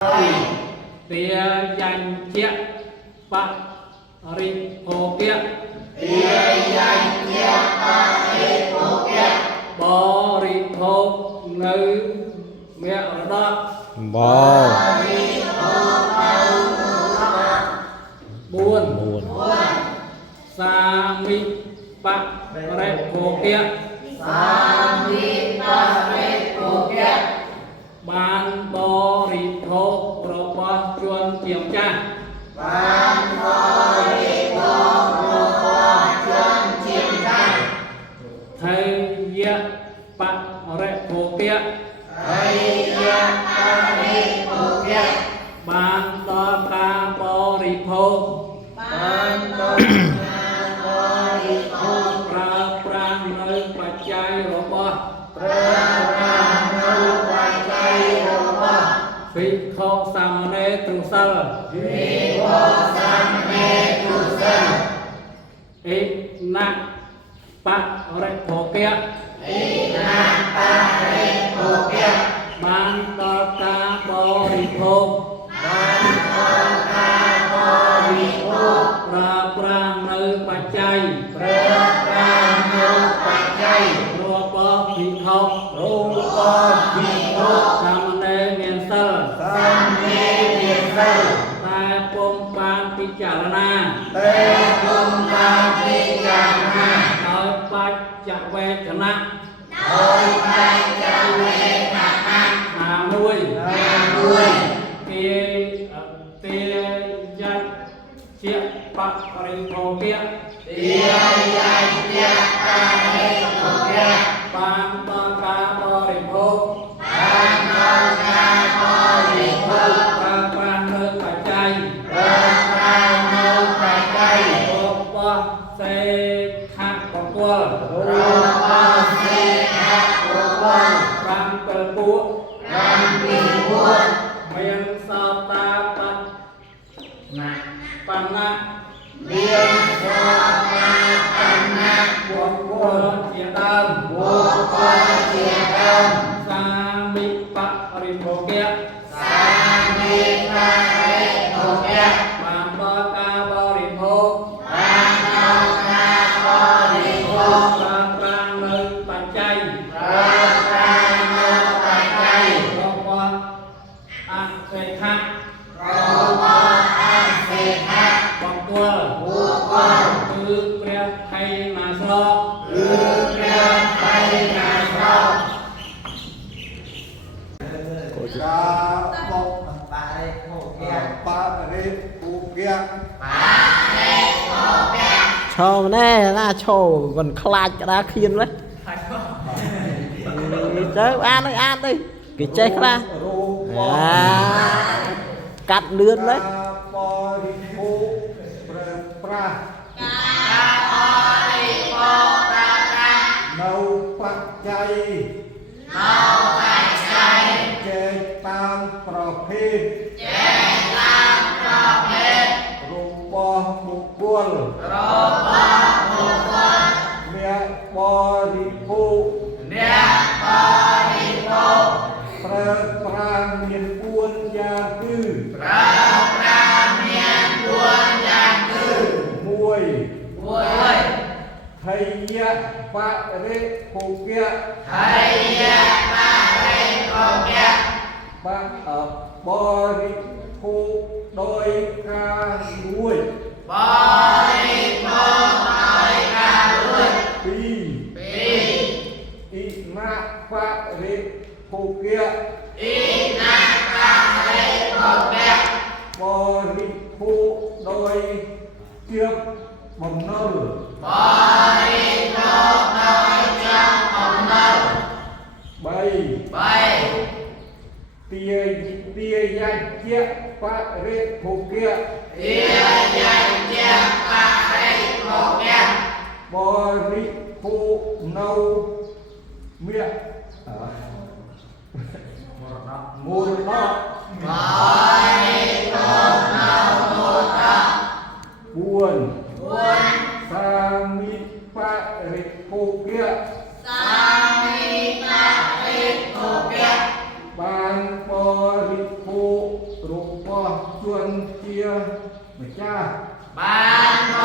tia danh chiếc bạc ri hồ kia tia danh chiếc bạc ri hồ kia bò ri hồ ngư mẹ đó bò ri hồ buồn sa mi bạc ri hồ kia sa mi bạc ri hồ kia ban bò ri hồ rồi bò chuồn chiều cha ban bò ri hồ rồi bò chuồn chiều cha thầy ya bạc ri hồ kia thầy ya bạc ri hồ kia ban to ca bò ri hồ ban to ca bò ri hồ ប្រើប្រាស់នៅបច្ច័យរបស់ ប្រើប្រាស់នៅបច្ច័យរបស់ ភិក្ខុសាមណេរទ្រុសិល វិវរសាមណេរទ្រុសិល អិណបរិភោគៈ អិណបរិភោគៈ បានដល់ការបរិភោគ បានដល់ការបរិភោគ ប្រើប្រាស់នៅបច្ច័យ ប្រើប្រាស់នៅបច្ច័យ របស់ភិក្ខុ របស់ភិក្ខុ សាមណេរមានសិល សាមណេរមានសិល តែពុំបានពិចារណា តែពុំបានពិចារណា ដោយបច្ចវេទនៈ ដោយបច្ចវេទនៈ ណាមួយ ណាមួយ ទាយជាបរិភោគៈ ទាយជាបរិភោគៈ បានដល់ការបរិភោគ បានដល់ការបរិភោគ ប្រើប្រាស់នៅបច្ច័យ ប្រើប្រាស់នៅបច្ច័យ របស់សេខៈបុគ្គល របស់សេខៈបុគ្គល 7ពួក 7ពួក មានសោតាបត្តណាបណ្ណៈ មានសោតាបណ្ណៈ បុគ្គលជាដើម បុគ្គលជាដើម សាមិបរិភោគៈ សាមិបរិភោគៈ បានដល់ការបរិភោគ បានដល់ការបរិភោគ ប្រើប្រាស់នៅបច្ច័យ ប្រើប្រាស់នៅបច្ច័យ របស់អសេខៈ របស់អសេខៈ បុគ្គល បុគ្គល គឺព្រះថៃណាស្រក គឺព្រះថៃណាស្រក កាបកបរិភោគៈបរិភោគៈ ឈោណែណាឈោមិនខ្លាចក្តារខៀនទេទៅអានទៅគេចេះខ្លះ រូប កាត់លឿនទេ បរិភោគប្រើប្រាស់ ការបរិភោគប្រើប្រាស់ នៅបច្ច័យ នៅបច្ច័យ ចែកតាមប្រភេទ ចែកតាមប្រភេទ របស់បុគ្គល របស់បុគ្គល អ្នកបរិភោគ អ្នកបរិភោគ ប្រើប្រាស់មាន4យ៉ាងគឺ ប្រើប្រាស់មាន4យ៉ាងគឺ 1. ថៃយៈបរិភោគៈ ថៃយៈបរិភោគៈ បរិភោគដោយការលួច បរិភោគដោយការលួច 2. 2. អិណបរិភោគៈ អិណបរិភោគៈ បរិភោគដោយជាបំណុល បរិភោគដោយចំអំណុល 3. 3. ទាយជាបរិភោគៈ ទាយជាបរិភោគៈ បរិភោគនៅមាក់មរណៈ បរិភោគនៅមរណៈ 4. 4. សាមិបរិភោគៈ សាមិបរិភោគៈ បានបរិភោគ របស់ជនជាម្ចាស់ បានប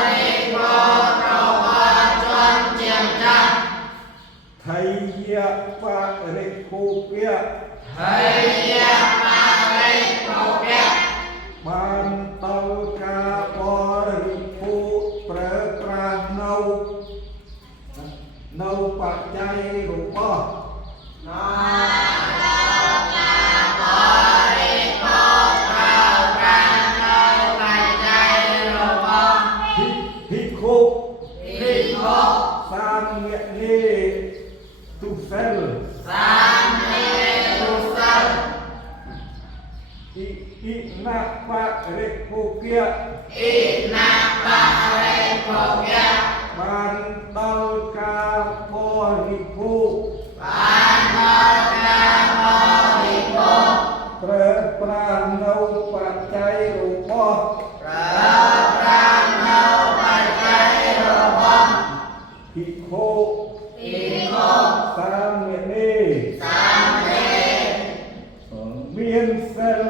រិភោគរបស់ជនជាម្ចាស់ ថៃយៈបរិភោគៈ ហើយយាបរិភោគៈ បានដល់ការបរិភោគប្រើប្រាស់នៅបច្ច័យរបស់ ភិក្ខុសាមណេរទុសិលអ៊ិណាបរិភោគៈបានដល់ការបរិភោគប្រើប្រាស់នៅបច្ច័យរបស់ភិក្ខុសាមណេរមានសិល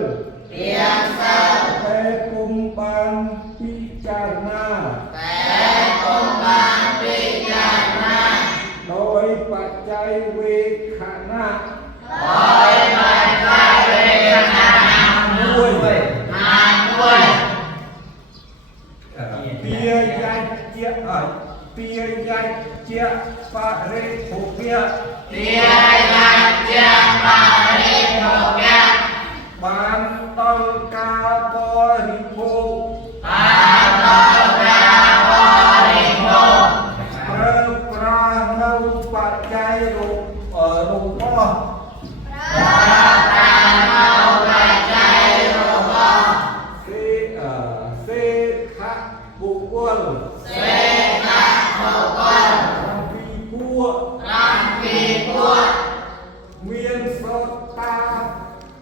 តែគុំបានពិចារណាដោយបច្ច័យវេខណៈមួយពាយច្ចៈបរិភោគៈបានដល់ការបរិភោគប្រើប្រាស់នៅបច្ច័យរបស់សេខៈបុគ្គលមានសោតា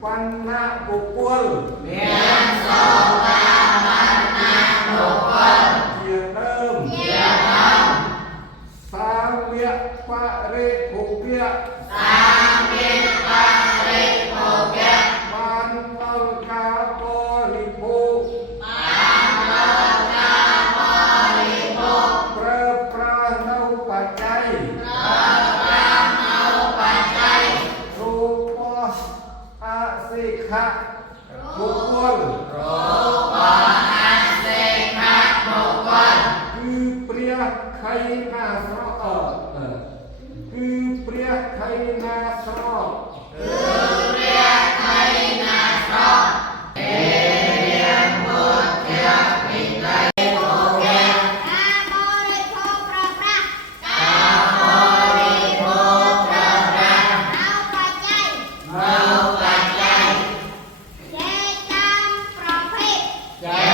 បណ្ណាបុគ្គលជាដើមសាមៈបរិភោគៈបានដល់ការបរិភោគប្រើប្រាស់នៅបច្ច័យរបស់អសិខៈបុគ្គលគឺព្រះខៃណាស្រកគឺព្រះខៃណាស្រកចែ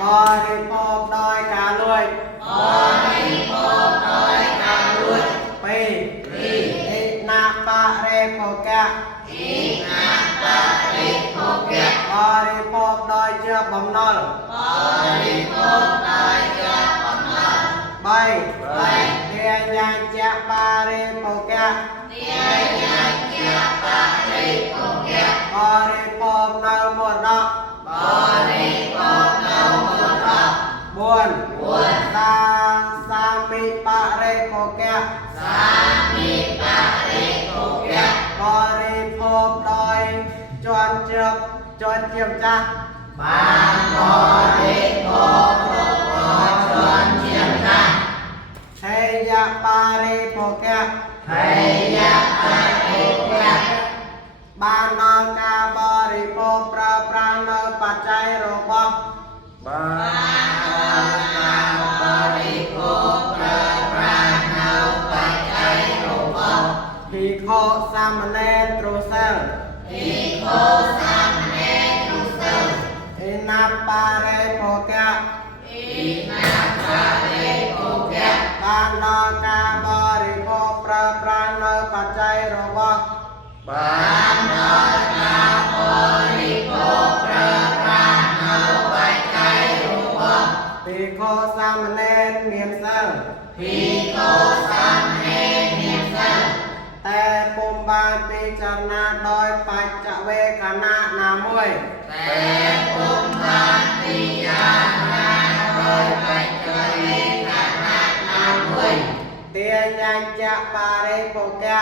บริโภคโดยการลวยปีอินาปะเรโภกะบริโภคโดยเชื่อบำนลใบเดียยังจะปาริโภกะบริโภคโดยหมดเนาะบุญตาสามิปะเรโภกะบริโภคโดยจวนเจียมจ้ะเฮยะปาริโภกะบานนอกาบริโภคประปรานปัจจัยโรบะภิกขุสามเณรตรุเสลอินาปาเรโภกะบานนอกาบริโภคประปรานปัจจัยโรบะภิกขุสามเณรเนียมเสลแต่ปุมบาลพิจารณาโดยปัจจเวคณะนามวยเตียยังจะปาริโภกะ